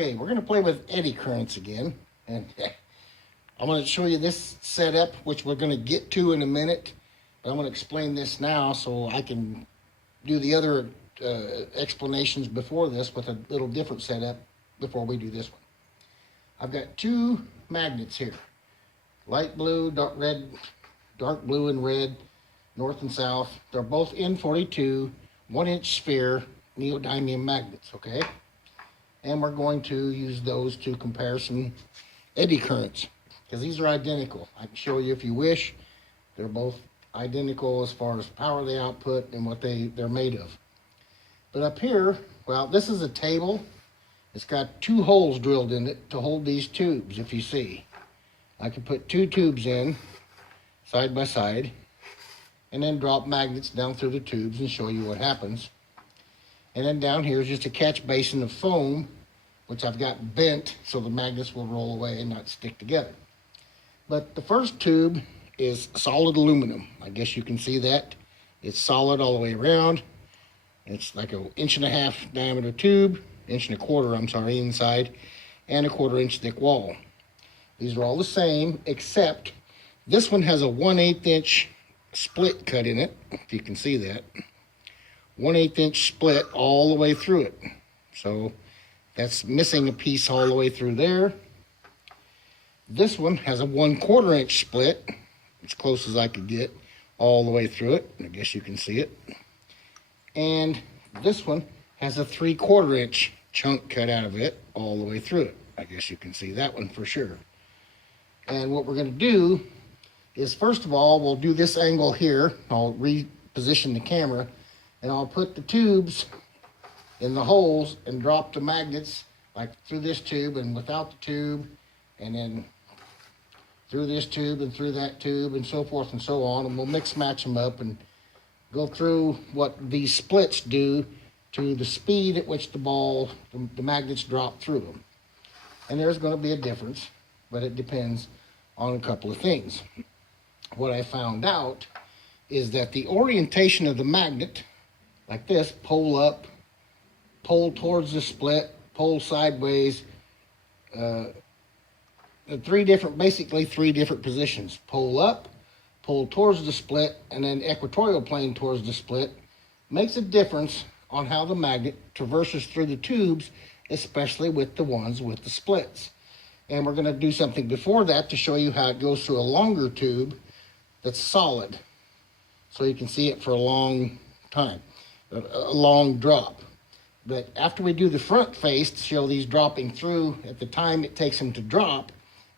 Okay, we're going to play with eddy currents again, and I'm going to show you this setup, which we're going to get to in a minute, but I'm going to explain this now so I can do the other explanations before this with a little different setup before we do this one. I've got two magnets here, light blue, dark red, dark blue and red, north and south. They're both N42 1-inch sphere neodymium magnets, okay? And we're going to use those to compare some eddy currents because these are identical. I can show you if you wish. They're both identical as far as power they output and what they're made of. But up here, well, this is a table. It's got two holes drilled in it to hold these tubes, if you see. I can put two tubes in side by side and then drop magnets down through the tubes and show you what happens. And then down here is just a catch basin of foam, which I've got bent so the magnets will roll away and not stick together. But the first tube is solid aluminum. I guess you can see that. It's solid all the way around. It's like an 1.5-inch diameter tube, 1.25 inch, I'm sorry, inside, and a 1/4 inch thick wall. These are all the same, except this one has a 1/8 inch split cut in it, if you can see that. 1/8 inch split all the way through it. So that's missing a piece all the way through there. This one has a 1/4 inch split, as close as I could get, all the way through it. I guess you can see it. And this one has a 3/4 inch chunk cut out of it all the way through it. I guess you can see that one for sure. And what we're going to do is, first of all, we'll do this angle here. I'll reposition the camera, and I'll put the tubes in the holes and drop the magnets like through this tube and without the tube, and then through this tube and through that tube and so forth and so on. And we'll mix match them up and go through what these splits do to the speed at which the magnets drop through them. And there's going to be a difference, but it depends on a couple of things. What I found out is that the orientation of the magnet, like this, pole up, pole towards the split, pole sideways, basically three different positions. Pole up, pole towards the split, and then equatorial plane towards the split, makes a difference on how the magnet traverses through the tubes, especially with the ones with the splits. And we're going to do something before that to show you how it goes through a longer tube that's solid, so you can see it for a long time, a long drop. But after we do the front face to show these dropping through at the time it takes them to drop,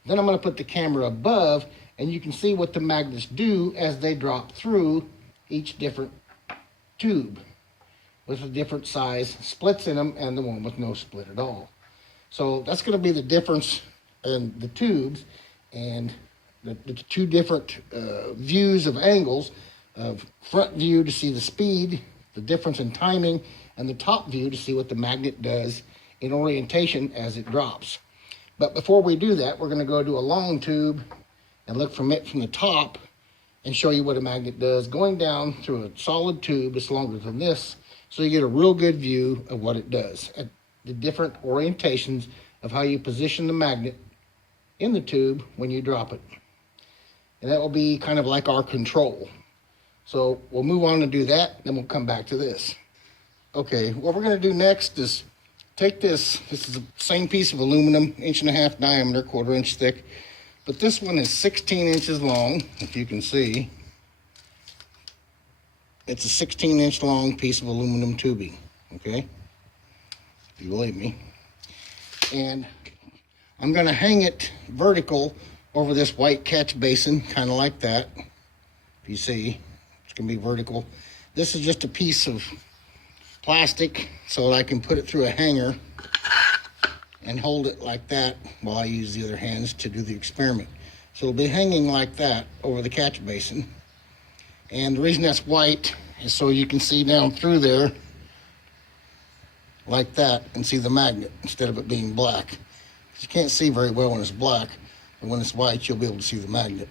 then I'm going to put the camera above and you can see what the magnets do as they drop through each different tube with the different size splits in them and the one with no split at all. So that's going to be the difference in the tubes and the two different views of angles of front view to see the speed, the difference in timing, and the top view to see what the magnet does in orientation as it drops. But before we do that, we're going to go to a long tube and look from it from the top and show you what a magnet does going down through a solid tube that's longer than this, so you get a real good view of what it does at the different orientations of how you position the magnet in the tube when you drop it. And that will be kind of like our control. So we'll move on and do that, then we'll come back to this. Okay, what we're going to do next is take this is the same piece of aluminum, 1.5 inch diameter, 1/4 inch thick, but this one is 16 inches long, if you can see. It's a 16-inch long piece of aluminum tubing, okay, if you believe me. And I'm going to hang it vertical over this white catch basin, kind of like that. If you see, it's going to be vertical. This is just a piece of plastic so that I can put it through a hanger and hold it like that while I use the other hands to do the experiment. So it'll be hanging like that over the catch basin. And the reason that's white is so you can see down through there like that and see the magnet instead of it being black. You can't see very well when it's black, but when it's white, you'll be able to see the magnet.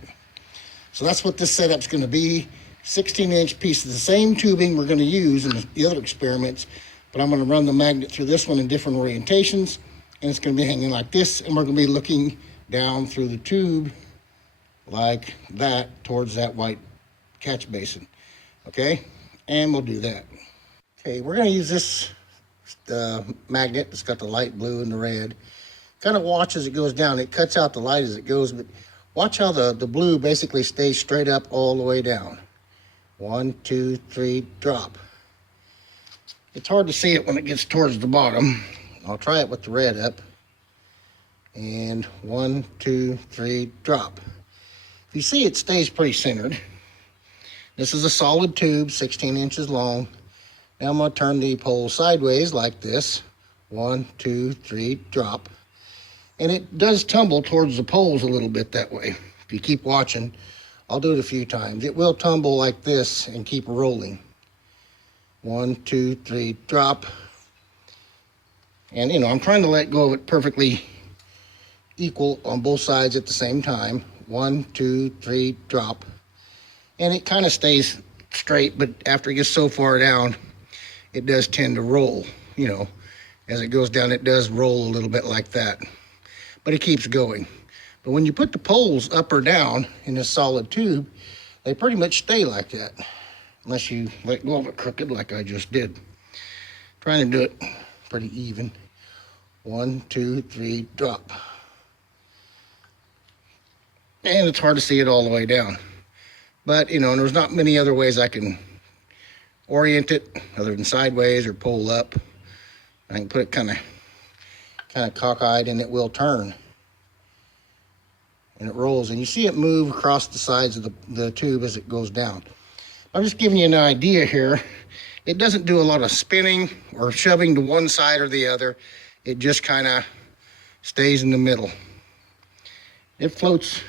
So that's what this setup's going to be. 16-inch piece of the same tubing we're going to use in the other experiments, but I'm going to run the magnet through this one in different orientations and it's going to be hanging like this, and we're going to be looking down through the tube like that towards that white catch basin. Okay, and we'll do that. Okay, we're going to use this magnet. It's got the light blue and the red. Kind of watch as it goes down. It cuts out the light as it goes, but watch how the blue basically stays straight up all the way down. 1, 2, 3, drop. It's hard to see it when it gets towards the bottom. I'll try it with the red up. And 1, 2, 3, drop. If you see, it stays pretty centered. This is a solid tube, 16 inches long. Now I'm going to turn the pole sideways like this. 1, 2, 3, drop. And it does tumble towards the poles a little bit that way. If you keep watching, I'll do it a few times. It will tumble like this and keep rolling. 1, 2, 3, drop. And I'm trying to let go of it perfectly equal on both sides at the same time. 1, 2, 3, drop. And it kind of stays straight, but after it gets so far down, it does tend to roll. As it goes down, it does roll a little bit like that. But it keeps going. But when you put the poles up or down in this solid tube, they pretty much stay like that. Unless you let go of it crooked like I just did. Trying to do it pretty even. 1, 2, 3, drop. And it's hard to see it all the way down. But, there's not many other ways I can orient it other than sideways or pull up. I can put it kind of cockeyed, and it will turn. And it rolls. And you see it move across the sides of the tube as it goes down. I'm just giving you an idea here. It doesn't do a lot of spinning or shoving to one side or the other. It just kind of stays in the middle. It floats,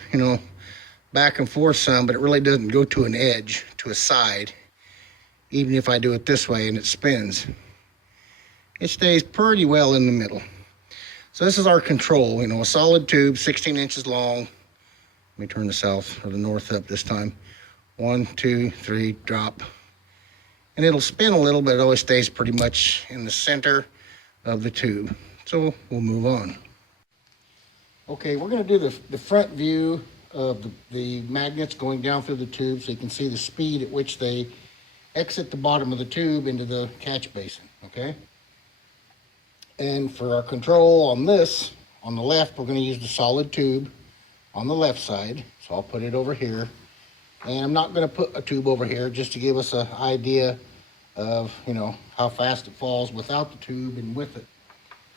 back and forth some, but it really doesn't go to an edge, to a side. Even if I do it this way and it spins. It stays pretty well in the middle. So this is our control, a solid tube, 16 inches long. Let me turn the south or the north up this time. 1, 2, 3, drop. And it'll spin a little, but it always stays pretty much in the center of the tube. So we'll move on. Okay, we're going to do the front view of the magnets going down through the tube so you can see the speed at which they exit the bottom of the tube into the catch basin, okay? And for our control on this, on the left, we're going to use the solid tube on the left side. So I'll put it over here. And I'm not going to put a tube over here just to give us an idea of, how fast it falls without the tube and with it,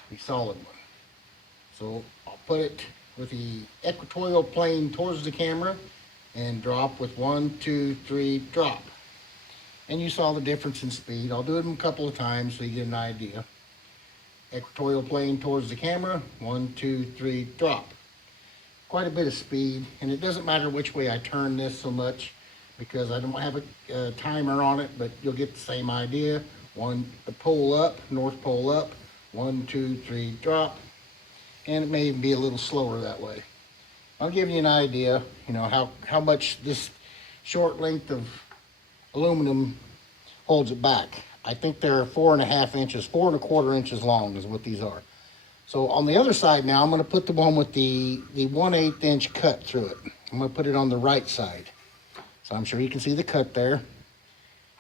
the solid one. So I'll put it with the equatorial plane towards the camera and drop with 1, 2, 3, drop. And you saw the difference in speed. I'll do it a couple of times so you get an idea. Equatorial plane towards the camera, 1, 2, 3, drop. Quite a bit of speed, and it doesn't matter which way I turn this so much because I don't have a timer on it, but you'll get the same idea. The pole up, north pole up, 1, 2, 3, drop, and it may even be a little slower that way. I'll give you an idea, how much this short length of aluminum holds it back. I think they're 4.5 inches, 4.25 inches long is what these are. So on the other side now, I'm going to put the one with the 1/8 inch cut through it. I'm going to put it on the right side. So I'm sure you can see the cut there.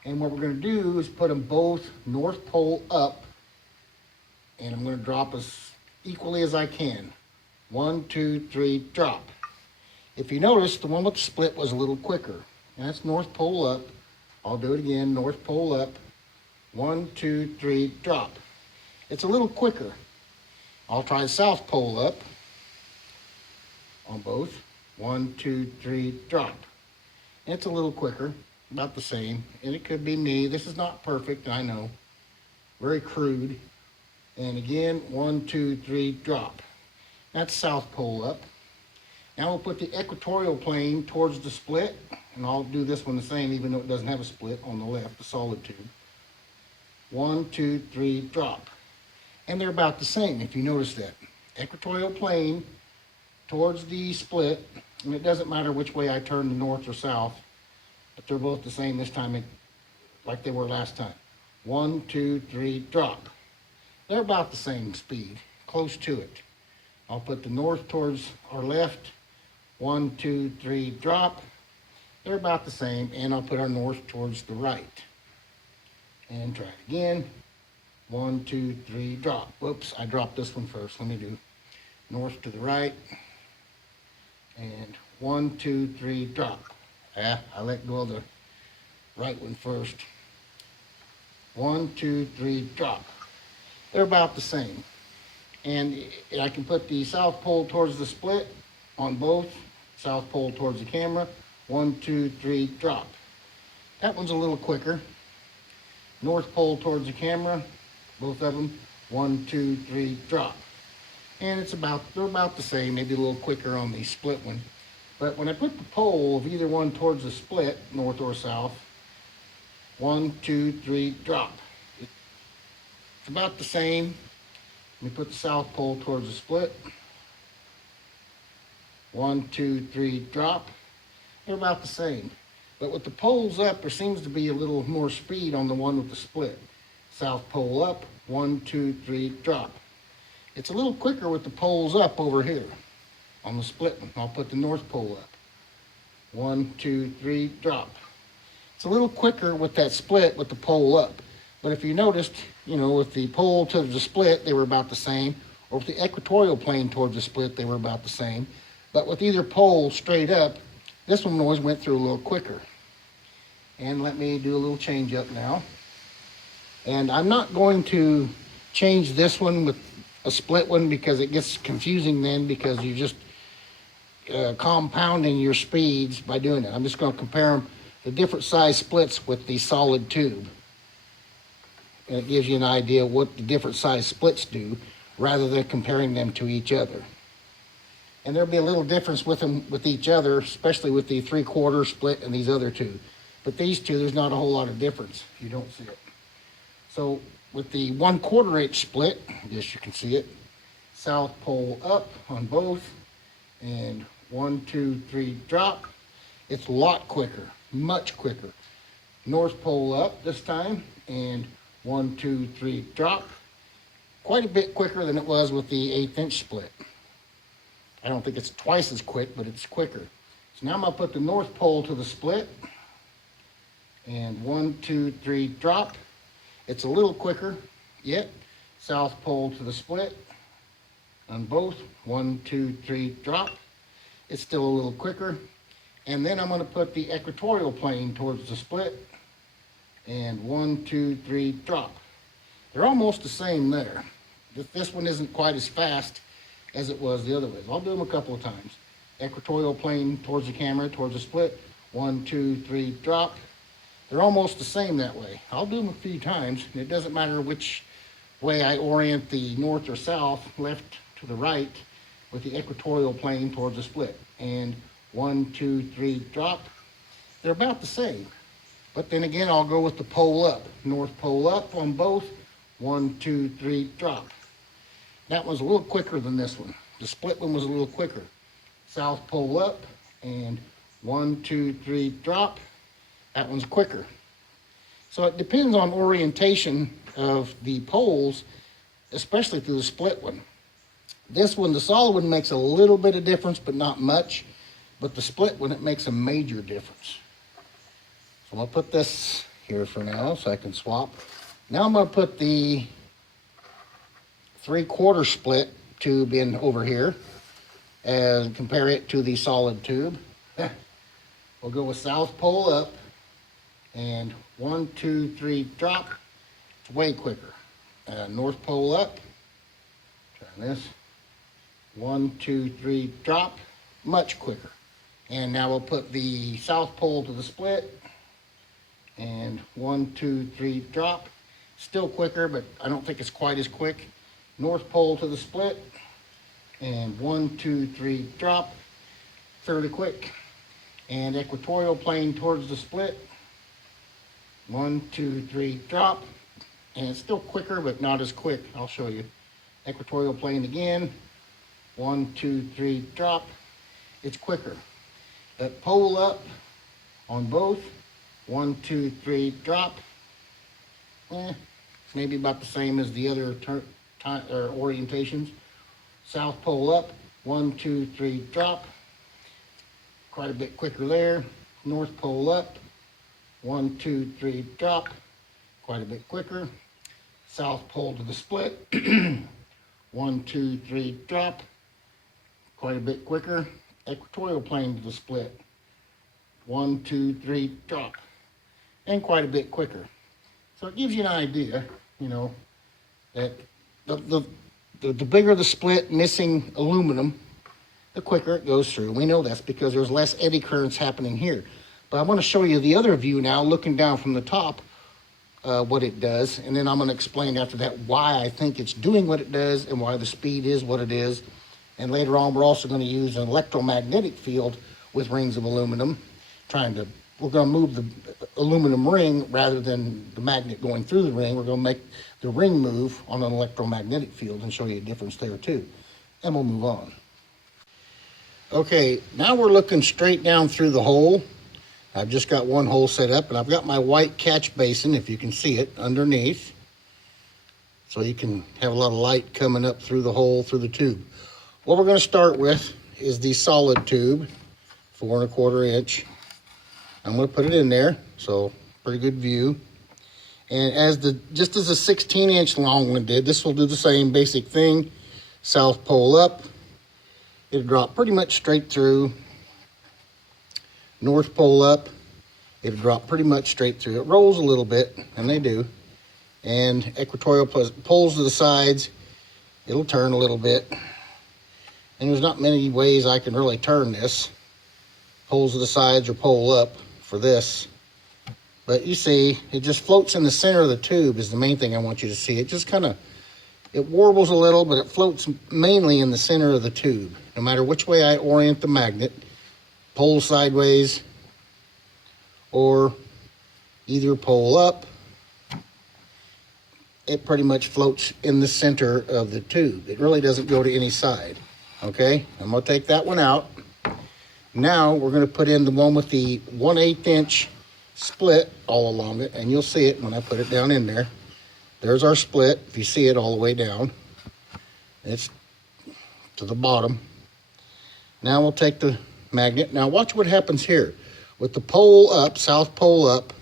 And what we're going to do is put them both north pole up. And I'm going to drop as equally as I can. 1, 2, 3, drop. If you notice, the one with the split was a little quicker. And that's north pole up. I'll do it again, north pole up. 1, 2, 3, drop. It's a little quicker. I'll try south pole up on both. 1, 2, 3, drop. It's a little quicker, about the same. And it could be me. This is not perfect, I know. Very crude. And again, 1, 2, 3, drop. That's south pole up. Now we'll put the equatorial plane towards the split. And I'll do this one the same, even though it doesn't have a split on the left, the solid tube. 1, 2, 3, drop. And they're about the same, if you notice that. Equatorial plane towards the split, and it doesn't matter which way I turn to north or south, but they're both the same this time, like they were last time. 1, 2, 3, drop. They're about the same speed, close to it. I'll put the north towards our left. 1, 2, 3, drop. They're about the same, and I'll put our north towards the right. And try it again. 1, 2, 3, drop. Whoops, I dropped this one first. Let me do north to the right. And 1, 2, 3, drop. I let go of the right one first. 1, 2, 3, drop. They're about the same. And I can put the south pole towards the split on both. South pole towards the camera. 1, 2, 3, drop. That one's a little quicker. North pole towards the camera. Both of them. 1, 2, 3, drop. And they're about the same, maybe a little quicker on the split one. But when I put the pole of either one towards the split, north or south, 1, 2, 3, drop. It's about the same. Let me put the south pole towards the split. 1, 2, 3, drop. They're about the same. But with the poles up, there seems to be a little more speed on the one with the split. South pole up, 1, 2, 3, drop. It's a little quicker with the poles up over here on the split one. I'll put the north pole up. 1, 2, 3, drop. It's a little quicker with that split with the pole up. But if you noticed, with the pole to the split, they were about the same. Or with the equatorial plane towards the split, they were about the same. But with either pole straight up, this one always went through a little quicker. And let me do a little change up now. And I'm not going to change this one with a split one because it gets confusing then, because you're just compounding your speeds by doing it. I'm just going to compare them, the different size splits with the solid tube. And it gives you an idea what the different size splits do rather than comparing them to each other. And there'll be a little difference with them with each other, especially with the 3/4 split and these other two. But these two, there's not a whole lot of difference if you don't see it. So with the 1/4 inch split, I guess you can see it, south pole up on both, and 1, 2, 3, drop. It's a lot quicker, much quicker. North pole up this time, and 1, 2, 3, drop. Quite a bit quicker than it was with the 1/8 inch split. I don't think it's twice as quick, but it's quicker. So now I'm gonna put the north pole to the split, and 1, 2, 3, drop. It's a little quicker yet. South pole to the split on both. 1, 2, 3, drop. It's still a little quicker. And then I'm going to put the equatorial plane towards the split. And 1, 2, 3, drop. They're almost the same there. This one isn't quite as fast as it was the other ways. I'll do them a couple of times. Equatorial plane towards the camera, towards the split. 1, 2, 3, drop. They're almost the same that way. I'll do them a few times. And it doesn't matter which way I orient the north or south, left to the right, with the equatorial plane towards the split. And 1, 2, 3, drop. They're about the same. But then again, I'll go with the pole up. North pole up on both. 1, 2, 3, drop. That one's a little quicker than this one. The split one was a little quicker. South pole up, and 1, 2, 3, drop. That one's quicker. So it depends on orientation of the poles, especially through the split one. This one, the solid one, makes a little bit of difference, but not much. But the split one, it makes a major difference. So I'm going to put this here for now so I can swap. Now I'm going to put the 3/4 split tube in over here and compare it to the solid tube. We'll go with south pole up, and 1, 2, 3, drop. It's way quicker. North pole up. Try this. 1, 2, 3, drop. Much quicker. And now we'll put the south pole to the split, and 1, 2, 3, drop. Still quicker, but I don't think it's quite as quick. North pole to the split, and 1, 2, 3, drop. Fairly quick. And equatorial plane towards the split. 1, 2, 3, drop. And it's still quicker, but not as quick. I'll show you. Equatorial plane again. 1, 2, 3, drop. It's quicker. But pole up on both. 1, 2, 3, drop. Maybe about the same as the other or orientations. South pole up, 1, 2, 3, drop. Quite a bit quicker there. North pole up, 1, 2, 3, drop. Quite a bit quicker. South pole to the split, 1, 2, 3, drop. Quite a bit quicker. Equatorial plane to the split, 1, 2, 3, drop. And quite a bit quicker. So it gives you an idea, you know, that the bigger the split missing aluminum, the quicker it goes through. We know that's because there's less eddy currents happening here. But I want to show you the other view now, looking down from the top, what it does. And then I'm going to explain after that why I think it's doing what it does and why the speed is what it is. And later on, we're also going to use an electromagnetic field with rings of aluminum, we're going to move the aluminum ring rather than the magnet going through the ring. We're going to make the ring move on an electromagnetic field and show you a difference there too. And we'll move on. Okay, now we're looking straight down through the hole. I've just got one hole set up, and I've got my white catch basin, if you can see it, underneath. So you can have a lot of light coming up through the hole, through the tube. What we're going to start with is the solid tube, 4 1/4 inch. I'm going to put it in there, so pretty good view. And just as a 16-inch long one did, this will do the same basic thing. South pole up, it'll drop pretty much straight through. North pole up, it'll drop pretty much straight through. It rolls a little bit, and they do. And equatorial poles to the sides, it'll turn a little bit. And there's not many ways I can really turn this. Poles to the sides or pole up for this. But you see, it just floats in the center of the tube is the main thing I want you to see. It just it warbles a little, but it floats mainly in the center of the tube. No matter which way I orient the magnet, pole sideways or either pole up, it pretty much floats in the center of the tube. It really doesn't go to any side. Okay, I'm going to take that one out. Now we're going to put in the one with the 1/8 inch split all along it, and you'll see it when I put it down in there. There's our split, if you see it all the way down. It's to the bottom. Now we'll take the magnet. Now watch what happens here. With the pole up, south pole up,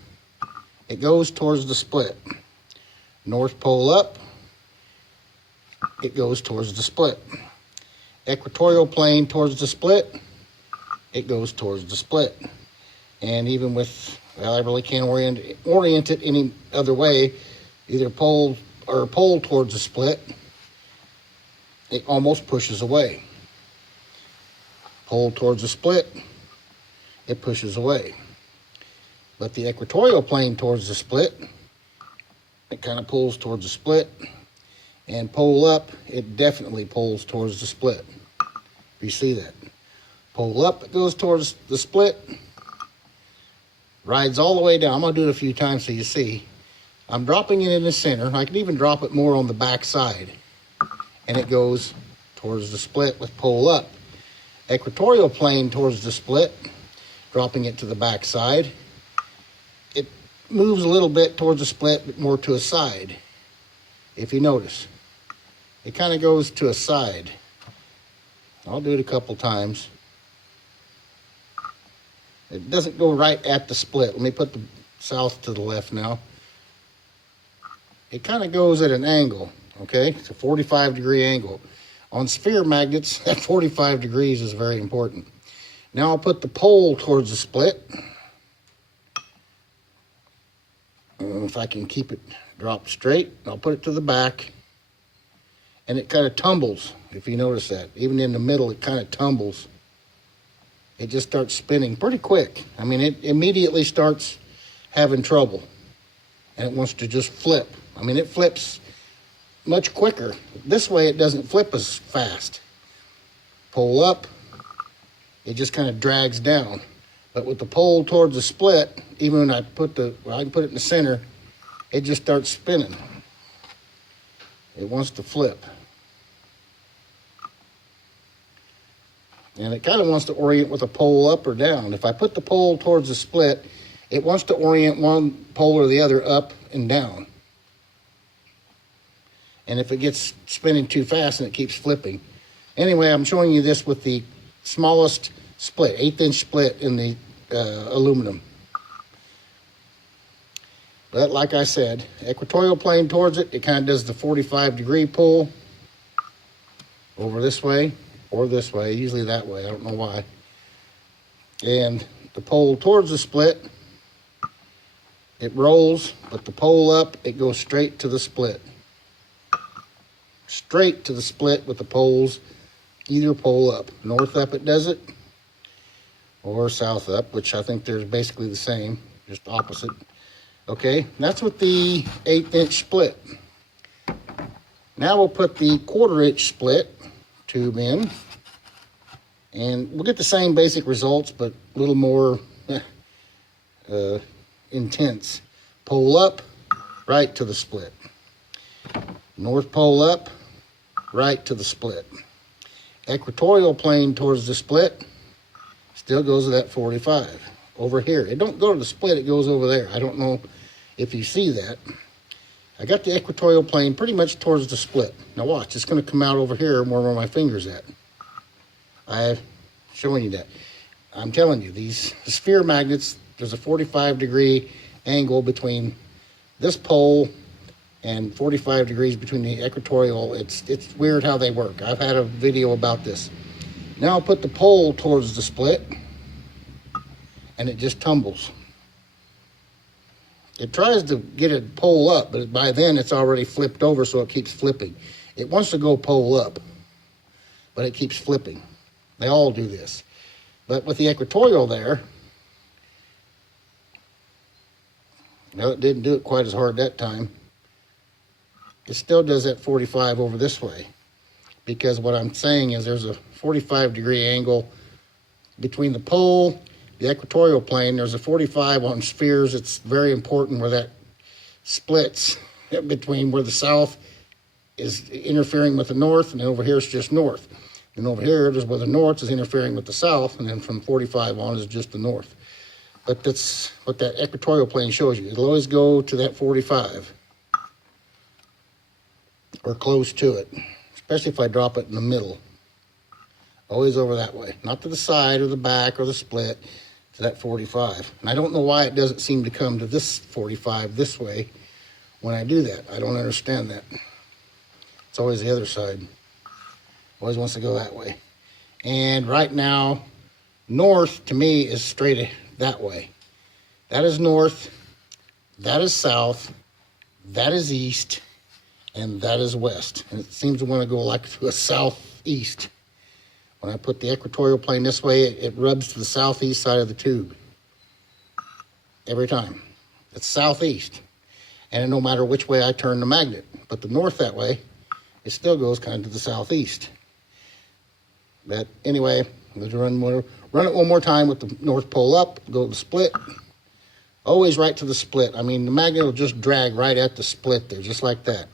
it goes towards the split. North pole up, it goes towards the split. Equatorial plane towards the split, it goes towards the split. And even with, well, I really can't orient it any other way, either pole towards the split, it almost pushes away. Pole towards the split, it pushes away. But the equatorial plane towards the split, it kind of pulls towards the split. And pole up, it definitely pulls towards the split. You see that? Pole up, it goes towards the split. Rides all the way down. I'm going to do it a few times so you see. I'm dropping it in the center. I can even drop it more on the back side. And it goes towards the split with pole up. Equatorial plane towards the split, dropping it to the back side. It moves a little bit towards the split, but more to a side. If you notice, it kind of goes to a side. I'll do it a couple times. It doesn't go right at the split. Let me put the south to the left now. It kind of goes at an angle, okay? It's a 45-degree angle. On sphere magnets, that 45 degrees is very important. Now I'll put the pole towards the split. If I can keep it dropped straight, I'll put it to the back. And it kind of tumbles, if you notice that. Even in the middle, it kind of tumbles. It just starts spinning pretty quick. I mean, it immediately starts having trouble. And it wants to just flip. I mean, it flips much quicker. This way, it doesn't flip as fast. Pole up, it just kind of drags down. But with the pole towards the split, even when I can put it in the center, it just starts spinning. It wants to flip. And it kind of wants to orient with a pole up or down. If I put the pole towards the split, it wants to orient one pole or the other up and down. and if it gets spinning too fast and it keeps flipping. Anyway, I'm showing you this with the smallest split, 1/8" split in the aluminum. But like I said, equatorial plane towards it, it kind of does the 45-degree pull over this way or this way, usually that way, I don't know why. And the pole towards the split, it rolls, but the pole up, it goes straight to the split. Straight to the split with the poles, either pole up. North up it does it, or south up, which I think they're basically the same, just opposite. Okay, that's with the 1/8" split. Now we'll put the 1/4" split tube in, and we'll get the same basic results, but a little more intense. Pole up, right to the split. North pole up, right to the split. Equatorial plane towards the split, still goes to that 45. Over here, it don't go to the split, it goes over there. I don't know if you see that. I got the equatorial plane pretty much towards the split. Now watch, it's going to come out over here more where my finger's at. I'm showing you that. I'm telling you, these sphere magnets, there's a 45-degree angle between this pole and 45 degrees between the equatorial. It's weird how they work. I've had a video about this. Now I'll put the pole towards the split, and it just tumbles. It tries to get it pole up, but by then it's already flipped over, so it keeps flipping. It wants to go pole up, but it keeps flipping. They all do this. But with the equatorial there, well, it didn't do it quite as hard that time. It still does that 45 over this way, because what I'm saying is there's a 45-degree angle between the pole, the equatorial plane. There's a 45 on spheres. It's very important where that splits between where the south is interfering with the north, and then over here it's just north. And over here is where the north is interfering with the south, and then from 45 on is just the north. But that's what that equatorial plane shows you. It'll always go to that 45 or close to it, especially if I drop it in the middle. Always over that way, not to the side or the back or the split, to that 45. And I don't know why it doesn't seem to come to this 45 this way when I do that. I don't understand that. It's always the other side. Always wants to go that way. And right now, north to me is straight that way. That is north, that is south, that is east, and that is west. And it seems to want to go like to a southeast. When I put the equatorial plane this way, it rubs to the southeast side of the tube. Every time. It's southeast. And no matter which way I turn the magnet. But the north that way, it still goes kind of to the southeast. But anyway, let's run it one more time with the north pole up, go to the split. Always right to the split. I mean, the magnet will just drag right at the split there, just like that.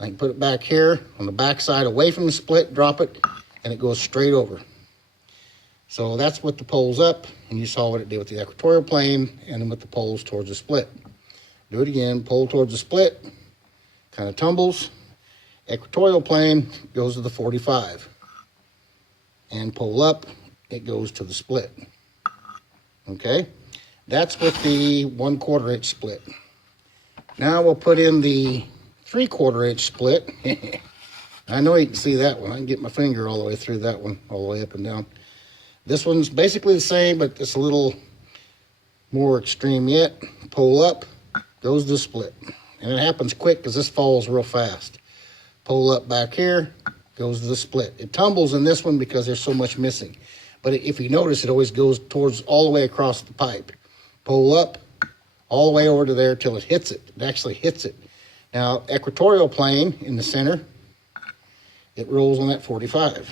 I can put it back here on the back side away from the split, drop it, and it goes straight over. So that's with the poles up, and you saw what it did with the equatorial plane and then with the poles towards the split. Do it again, pole towards the split, kind of tumbles. Equatorial plane goes to the 45. And pole up, it goes to the split. Okay, that's with the 1/4" split. Now we'll put in the 3/4" split. I know you can see that one. I can get my finger all the way through that one, all the way up and down. This one's basically the same, but it's a little more extreme yet. Pole up, goes to the split. And it happens quick because this falls real fast. Pole up back here, goes to the split. It tumbles in this one because there's so much missing. But if you notice, it always goes towards all the way across the pipe. Pole up, all the way over to there till it hits it. It actually hits it. Now, equatorial plane in the center, it rolls on that 45.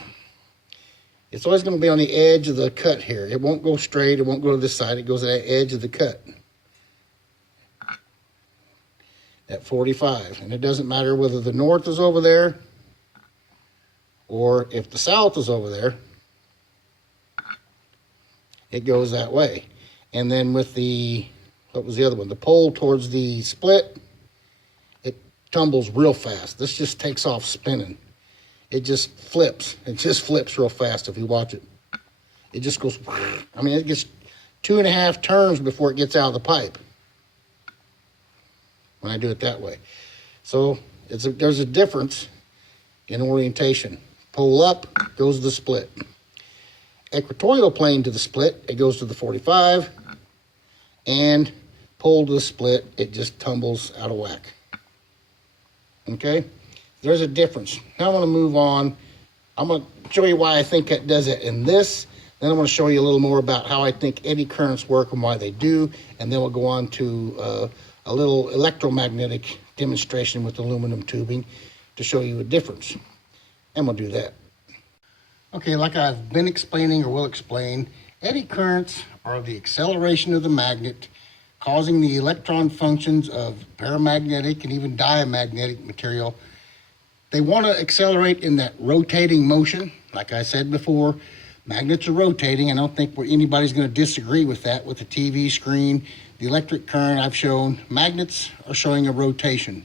It's always going to be on the edge of the cut here. It won't go straight. It won't go to this side. It goes to that edge of the cut. At 45. And it doesn't matter whether the north is over there or if the south is over there. It goes that way. And then with the, what was the other one? The pole towards the split, it tumbles real fast. This just takes off spinning. It just flips. It just flips real fast if you watch it. It just goes, I mean, it gets 2.5 turns before it gets out of the pipe when I do it that way. So there's a difference in orientation. Pole up goes to the split. Equatorial plane to the split, it goes to the 45. And pole to the split, it just tumbles out of whack. Okay? There's a difference. Now I want to move on. I'm going to show you why I think it does it in this. Then I'm going to show you a little more about how I think eddy currents work and why they do. And then we'll go on to a little electromagnetic demonstration with aluminum tubing to show you a difference. And we'll do that. Okay, like I've been explaining or will explain, eddy currents are the acceleration of the magnet causing the electron functions of paramagnetic and even diamagnetic material. They want to accelerate in that rotating motion. Like I said before, magnets are rotating. I don't think anybody's going to disagree with that with the TV screen. The electric current I've shown, magnets are showing a rotation.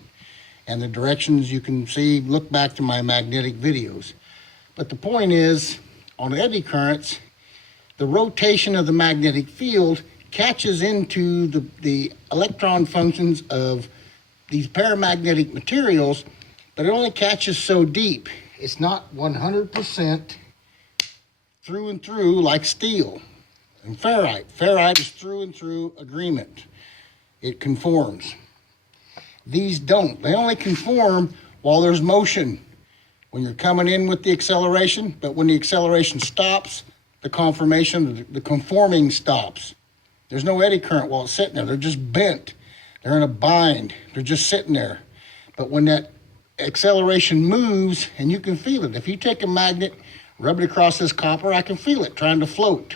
And the directions you can see, look back to my magnetic videos. But the point is, on eddy currents, the rotation of the magnetic field catches into the electron functions of these paramagnetic materials, but it only catches so deep. It's not 100% through and through like steel and ferrite. Ferrite is through and through agreement. It conforms. These don't. They only conform while there's motion. When you're coming in with the acceleration, but when the acceleration stops, the conforming stops. There's no eddy current while it's sitting there. They're just bent. They're in a bind. They're just sitting there. But when that acceleration moves, and you can feel it. If you take a magnet, rub it across this copper, I can feel it trying to float.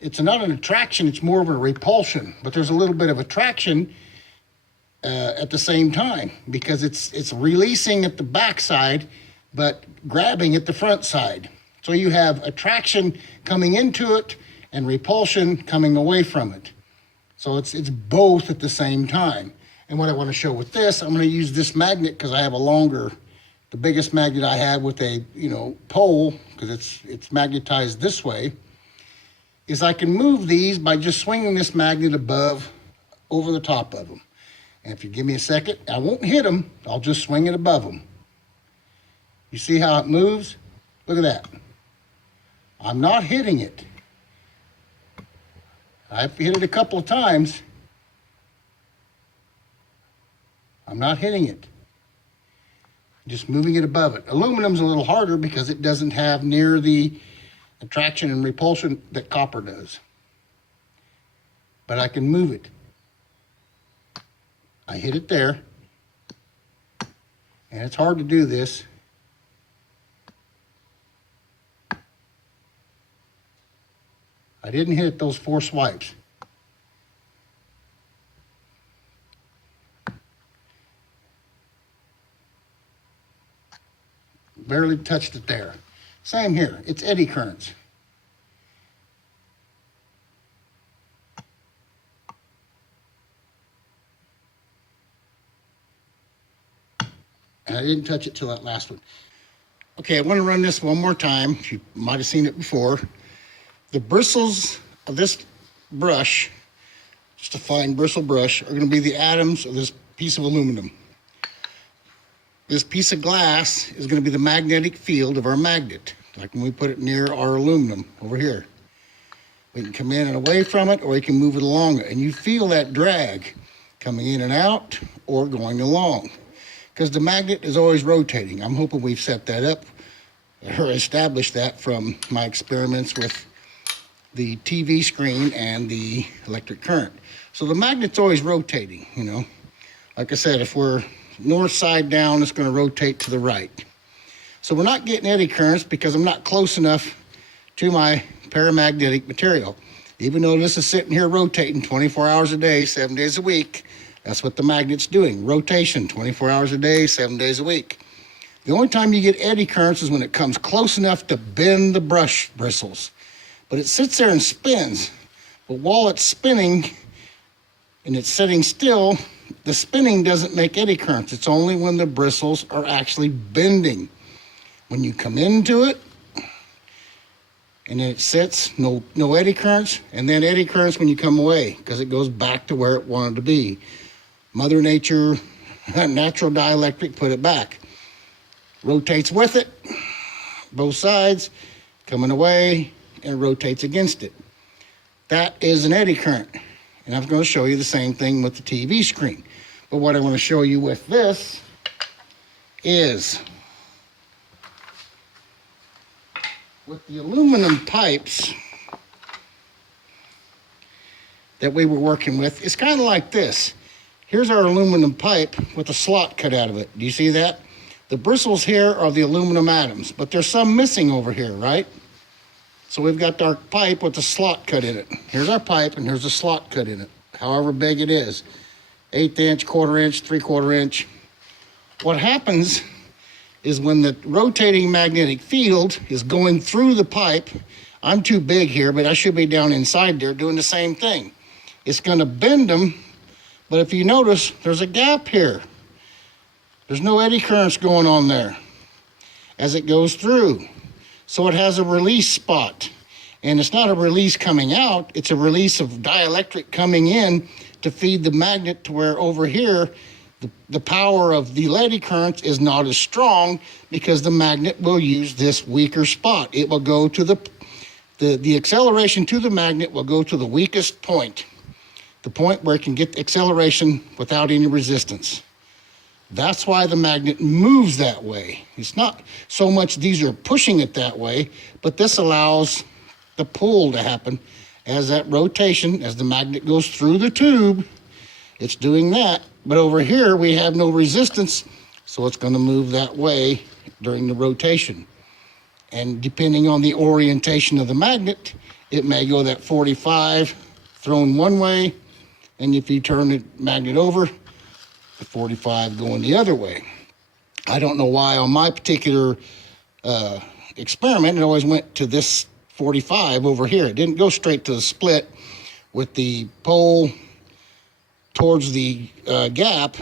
It's not an attraction, it's more of a repulsion. But there's a little bit of attraction at the same time, because it's releasing at the back side, but grabbing at the front side. So you have attraction coming into it and repulsion coming away from it. So it's both at the same time. And what I want to show with this, I'm going to use this magnet because I have the biggest magnet I have with a pole, because it's magnetized this way, is I can move these by just swinging this magnet over the top of them. And if you give me a second, I won't hit them. I'll just swing it above them. You see how it moves? Look at that. I'm not hitting it. I've hit it a couple of times. I'm not hitting it. Just moving it above it. Aluminum's a little harder because it doesn't have near the attraction and repulsion that copper does. But I can move it. I hit it there, and it's hard to do this. I didn't hit those 4 swipes. Barely touched it there. Same here, it's eddy currents. And I didn't touch it till that last one. Okay, I want to run this one more time. You might have seen it before. The bristles of this brush, just a fine bristle brush, are going to be the atoms of this piece of aluminum. This piece of glass is going to be the magnetic field of our magnet, like when we put it near our aluminum over here. We can come in and away from it, or we can move it along it. And you feel that drag coming in and out or going along, because the magnet is always rotating. I'm hoping we've set that up or established that from my experiments with the TV screen and the electric current. So the magnet's always rotating, Like I said, if we're north side down, it's going to rotate to the right. So we're not getting eddy currents because I'm not close enough to my paramagnetic material. Even though this is sitting here rotating 24 hours a day, 7 days a week, that's what the magnet's doing. Rotation, 24 hours a day, 7 days a week. The only time you get eddy currents is when it comes close enough to bend the brush bristles. But it sits there and spins. But while it's spinning and it's sitting still, the spinning doesn't make eddy currents. It's only when the bristles are actually bending. When you come into it, and then it sits, no eddy currents, and then eddy currents when you come away, because it goes back to where it wanted to be. Mother Nature, natural dielectric, put it back. Rotates with it, both sides, coming away, and rotates against it. That is an eddy current. And I'm going to show you the same thing with the TV screen. But what I want to show you with this is with the aluminum pipes that we were working with, it's kind of like this. Here's our aluminum pipe with a slot cut out of it. Do you see that? The bristles here are the aluminum atoms, but there's some missing over here, right? So we've got our pipe with a slot cut in it. Here's our pipe, and here's a slot cut in it, however big it is. 1/8 inch, 1/4 inch, 3/4 inch. What happens is when the rotating magnetic field is going through the pipe, I'm too big here, but I should be down inside there doing the same thing. It's going to bend them, but if you notice, there's a gap here. There's no eddy currents going on there as it goes through. So it has a release spot. And it's not a release coming out, it's a release of dielectric coming in to feed the magnet to where over here, the power of the eddy currents is not as strong because the magnet will use this weaker spot. It will go to the acceleration to the magnet will go to the weakest point. The point where it can get acceleration without any resistance. That's why the magnet moves that way. It's not so much these are pushing it that way, but this allows the pull to happen as that rotation, as the magnet goes through the tube, it's doing that. But over here, we have no resistance, so it's going to move that way during the rotation. And depending on the orientation of the magnet, it may go that 45 thrown one way, and if you turn the magnet over, the 45 going the other way. I don't know why on my particular experiment, it always went to this 45 over here. It didn't go straight to the split with the pole towards the gap.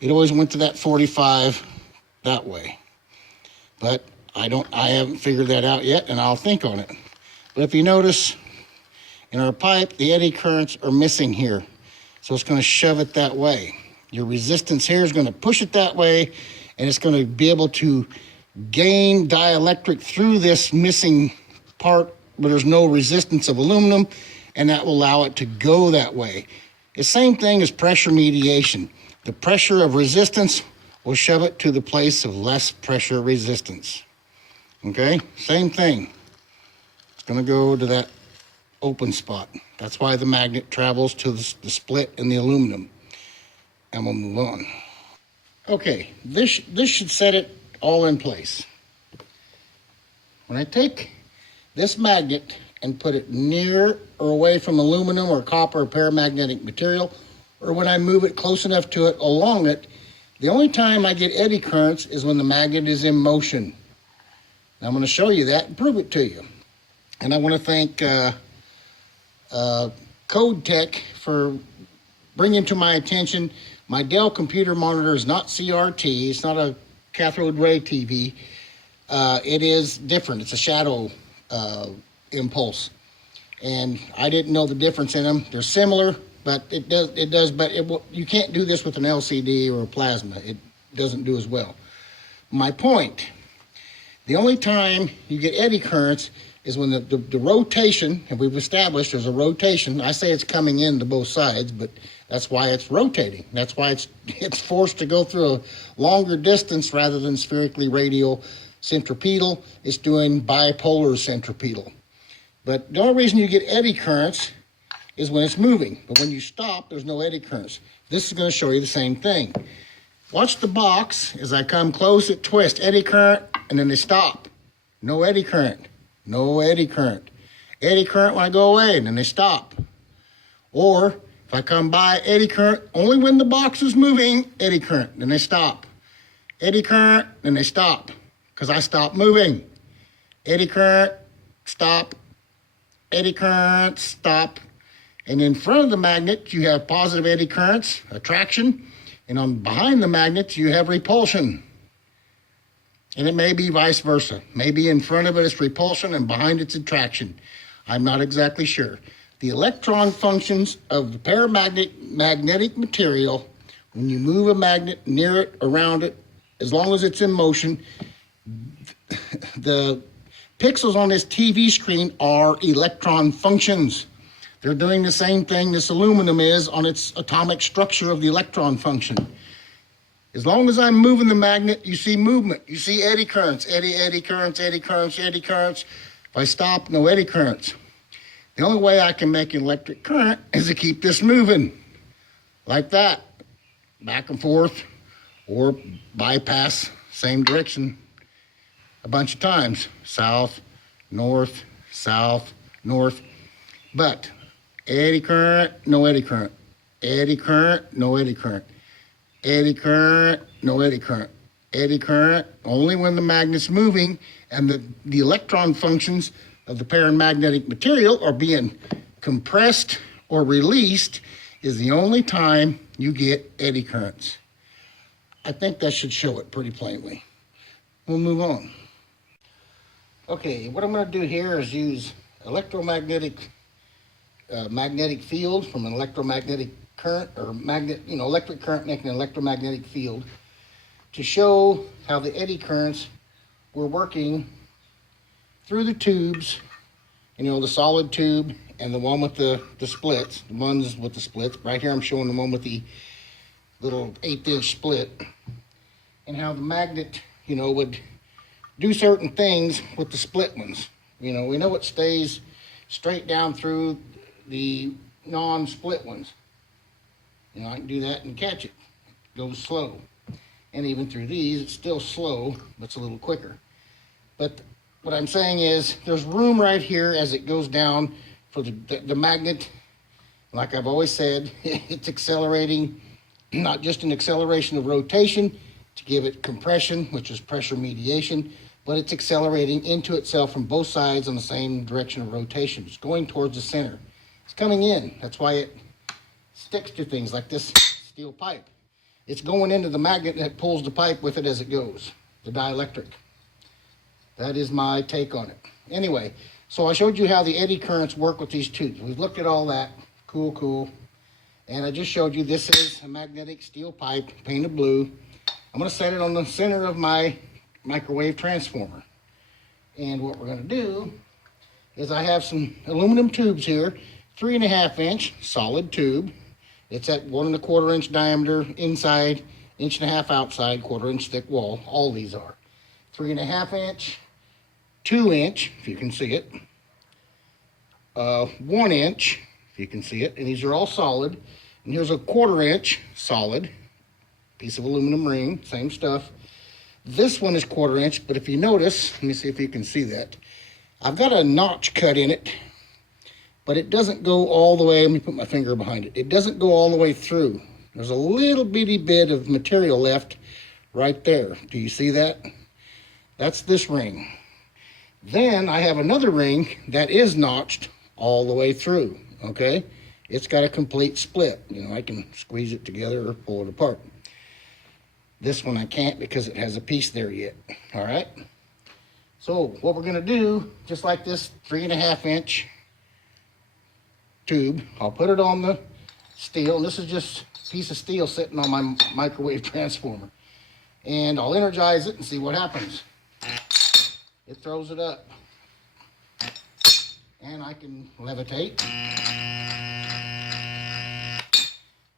It always went to that 45 that way. But I haven't figured that out yet, and I'll think on it. But if you notice, in our pipe, the eddy currents are missing here. So it's going to shove it that way. Your resistance here is going to push it that way, and it's going to be able to gain dielectric through this missing part where there's no resistance of aluminum, and that will allow it to go that way. The same thing as pressure mediation. The pressure of resistance will shove it to the place of less pressure resistance. Okay, same thing. It's going to go to that open spot. That's why the magnet travels to the split in the aluminum. And we'll move on. Okay, this should set it all in place. When I take this magnet and put it near or away from aluminum or copper or paramagnetic material, or when I move it close enough to it, along it, the only time I get eddy currents is when the magnet is in motion. Now I'm going to show you that and prove it to you. And I want to thank Code Tech for bringing to my attention my Dell computer monitor is not CRT. It's not a cathode ray TV. It is different. It's a shadow impulse. And I didn't know the difference in them. They're similar, but you can't do this with an LCD or a plasma. It doesn't do as well. My point, the only time you get eddy currents is when the rotation, and we've established there's a rotation. I say it's coming in to both sides, but that's why it's rotating. That's why it's forced to go through a longer distance rather than spherically radial centripetal. It's doing bipolar centripetal. But the only reason you get eddy currents is when it's moving. But when you stop, there's no eddy currents. This is going to show you the same thing. Watch the box. As I come close, it twists. Eddy current, and then they stop. No eddy current. No eddy current. Eddy current when I go away, and then they stop. Or if I come by, eddy current, only when the box is moving, eddy current, then they stop. Eddy current, then they stop, because I stop moving. Eddy current, stop. Eddy current, stop. And in front of the magnet, you have positive eddy currents, attraction, and on behind the magnets, you have repulsion. And it may be vice versa. Maybe in front of it it's repulsion and behind it's attraction. I'm not exactly sure. The electron functions of the paramagnetic material, when you move a magnet near it, around it, as long as it's in motion, the pixels on this TV screen are electron functions. They're doing the same thing this aluminum is on its atomic structure of the electron function. As long as I'm moving the magnet, you see movement. You see eddy currents, eddy currents, eddy currents, eddy currents. If I stop, no eddy currents. The only way I can make an electric current is to keep this moving, like that, back and forth, or bypass, same direction, a bunch of times. South, north, north. But eddy current, no eddy current. Eddy current, no eddy current. Eddy current, no eddy current. Eddy current, only when the magnet's moving and the electron functions of the paramagnetic material are being compressed or released is the only time you get eddy currents. I think that should show it pretty plainly. We'll move on. Okay, what I'm going to do here is use electromagnetic magnetic field from an electromagnetic current, or electric current making an electromagnetic field, to show how the eddy currents were working through the tubes, the solid tube and the one with the splits, the ones with the splits. Right here I'm showing the one with the little 1/8" split, and how the magnet, would do certain things with the split ones. We know it stays straight down through the non-split ones. I can do that and catch it. It goes slow. And even through these, it's still slow, but it's a little quicker. But what I'm saying is there's room right here as it goes down for the magnet. Like I've always said, it's accelerating, not just an acceleration of rotation to give it compression, which is pressure mediation, but it's accelerating into itself from both sides on the same direction of rotation. It's going towards the center. It's coming in. That's why it sticks to things like this steel pipe. It's going into the magnet and it pulls the pipe with it as it goes, the dielectric. That is my take on it. Anyway, so I showed you how the eddy currents work with these tubes. We've looked at all that. Cool. And I just showed you this is a magnetic steel pipe painted blue. I'm going to set it on the center of my microwave transformer. And what we're going to do is I have some aluminum tubes here, 3.5 inch solid tube. It's at 1 1/4 inch diameter inside, 1.5 inch outside, 1/4 inch thick wall. All these are 3.5 inch, 2 inch, if you can see it, 1 inch, if you can see it, and these are all solid. And here's a 1/4 inch solid piece of aluminum ring, same stuff. This one is 1/4 inch, but if you notice, let me see if you can see that. I've got a notch cut in it, but it doesn't go all the way. Let me put my finger behind it. It doesn't go all the way through. There's a little bitty bit of material left right there. Do you see that? That's this ring. Then I have another ring that is notched all the way through, okay? It's got a complete split. I can squeeze it together or pull it apart. This one I can't because it has a piece there yet, all right? So what we're gonna do, just like this 3.5 inch tube, I'll put it on the steel, and this is just a piece of steel sitting on my microwave transformer. And I'll energize it and see what happens. It throws it up. And I can levitate.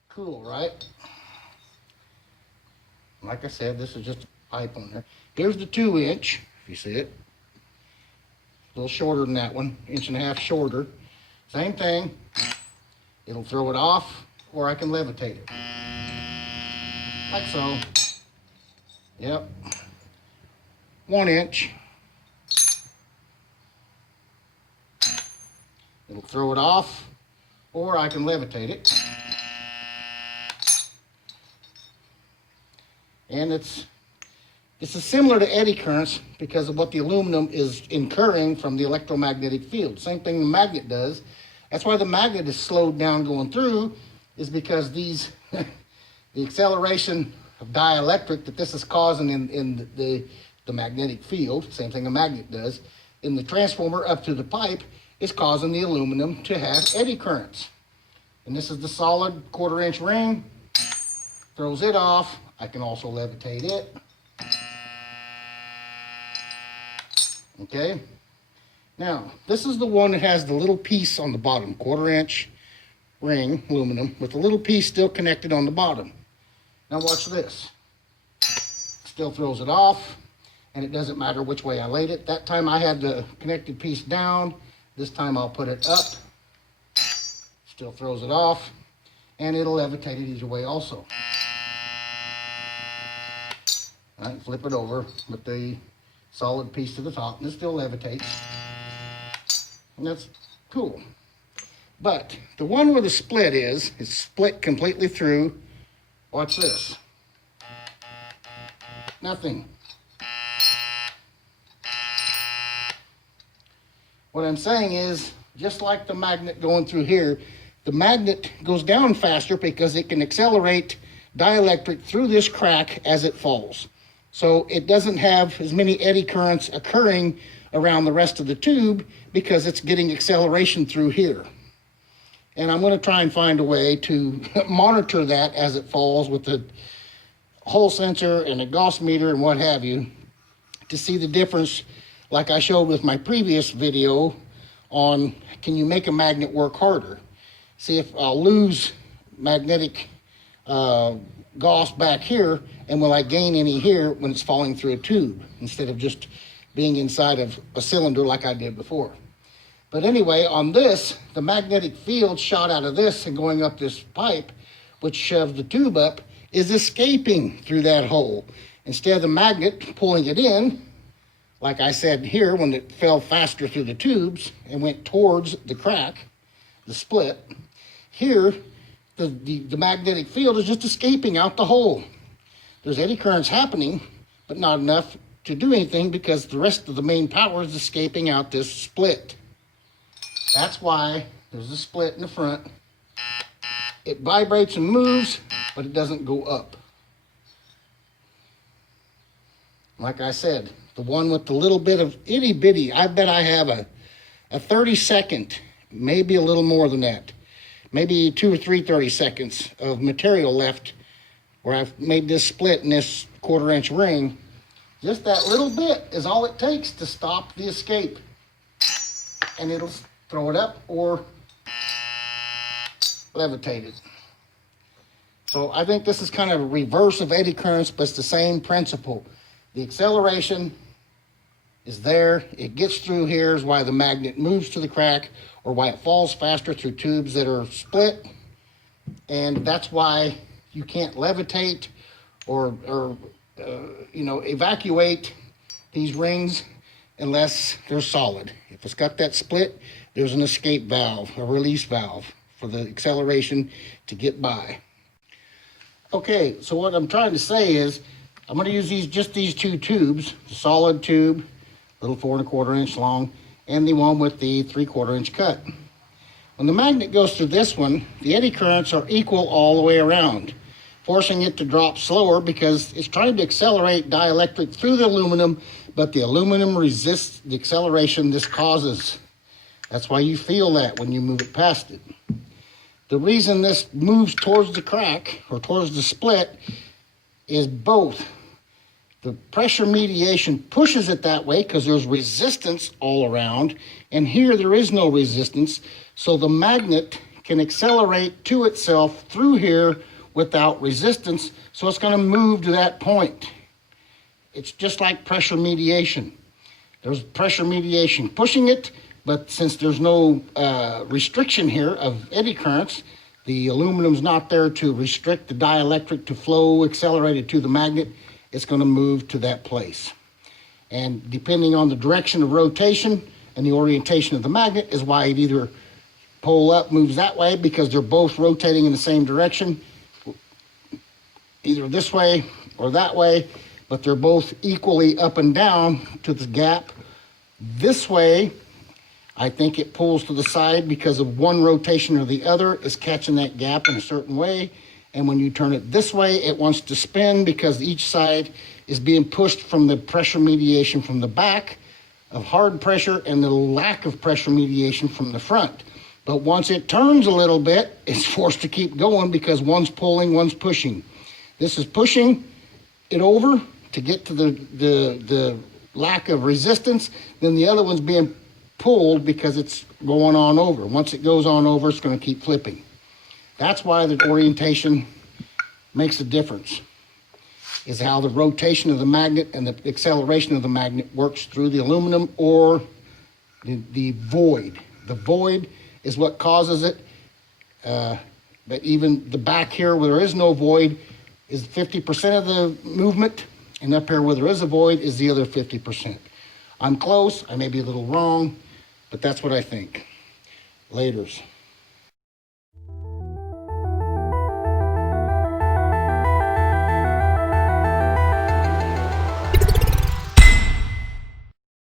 Cool, right? Like I said, this is just a pipe on there. Here's the 2 inch, if you see it. A little shorter than that one, 1.5 inch shorter. Same thing. It'll throw it off, or I can levitate it. Like so. Yep. 1 inch. It'll throw it off, or I can levitate it. And this is similar to eddy currents because of what the aluminum is incurring from the electromagnetic field. Same thing the magnet does. That's why the magnet is slowed down going through, is because these, the acceleration of dielectric that this is causing in the magnetic field, same thing a magnet does, in the transformer up to the pipe, is causing the aluminum to have eddy currents. And this is the solid 1/4 inch ring, throws it off. I can also levitate it. Okay. Now, this is the one that has the little piece on the bottom, 1/4 inch ring, aluminum, with a little piece still connected on the bottom. Now watch this. Still throws it off, and it doesn't matter which way I laid it. That time I had the connected piece down. This time I'll put it up. Still throws it off, and it'll levitate it either way also. All right, flip it over with the solid piece to the top, and it still levitates. And that's cool. But the one where the split is, it's split completely through. Watch this. Nothing. What I'm saying is, just like the magnet going through here, the magnet goes down faster because it can accelerate dielectric through this crack as it falls. So it doesn't have as many eddy currents occurring around the rest of the tube because it's getting acceleration through here. And I'm going to try and find a way to monitor that as it falls with the Hall sensor and a Gauss meter and what have you, to see the difference, like I showed with my previous video on can you make a magnet work harder. See if I'll lose magnetic Gauss back here, and will I gain any here when it's falling through a tube instead of just being inside of a cylinder like I did before. But anyway, on this, the magnetic field shot out of this and going up this pipe, which shoved the tube up, is escaping through that hole. Instead of the magnet pulling it in, like I said here, when it fell faster through the tubes and went towards the crack, the split, here, the magnetic field is just escaping out the hole. There's eddy currents happening, but not enough to do anything because the rest of the main power is escaping out this split. That's why there's a split in the front. It vibrates and moves, but it doesn't go up. Like I said, the one with the little bit of itty bitty, I bet I have a 30-second, maybe a little more than that, maybe 2 or 3 30 seconds of material left where I've made this split in this 1/4 inch ring. Just that little bit is all it takes to stop the escape. And it'll throw it up or levitate it. So I think this is kind of a reverse of eddy currents, but it's the same principle. The acceleration is there. It gets through here is why the magnet moves to the crack, or why it falls faster through tubes that are split. And that's why you can't levitate or evacuate these rings unless they're solid. If it's got that split, there's an escape valve, a release valve for the acceleration to get by. Okay, so what I'm trying to say is I'm going to use just these 2 tubes, the solid tube, little 4 1/4 inch long, and the one with the 3/4 inch cut. When the magnet goes through this one, the eddy currents are equal all the way around, forcing it to drop slower because it's trying to accelerate dielectric through the aluminum, but the aluminum resists the acceleration this causes. That's why you feel that when you move it past it. The reason this moves towards the crack or towards the split is both. The pressure mediation pushes it that way because there's resistance all around, and here there is no resistance, so the magnet can accelerate to itself through here without resistance, so it's going to move to that point. It's just like pressure mediation. There's pressure mediation pushing it, but since there's no restriction here of eddy currents, the aluminum's not there to restrict the dielectric to flow accelerated to the magnet, it's going to move to that place. And depending on the direction of rotation and the orientation of the magnet is why it either pole up moves that way because they're both rotating in the same direction, either this way or that way, but they're both equally up and down to the gap. This way, I think it pulls to the side because of one rotation or the other is catching that gap in a certain way. And when you turn it this way, it wants to spin because each side is being pushed from the pressure mediation from the back of hard pressure and the lack of pressure mediation from the front. But once it turns a little bit, it's forced to keep going because one's pulling, one's pushing. This is pushing it over to get to the lack of resistance. Then the other one's being pulled because it's going on over. Once it goes on over, it's going to keep flipping. That's why the orientation makes a difference, is how the rotation of the magnet and the acceleration of the magnet works through the aluminum or the void. The void is what causes it. But even the back here where there is no void is 50% of the movement, and up here where there is a void is the other 50%. I'm close, I may be a little wrong, but that's what I think. Laters.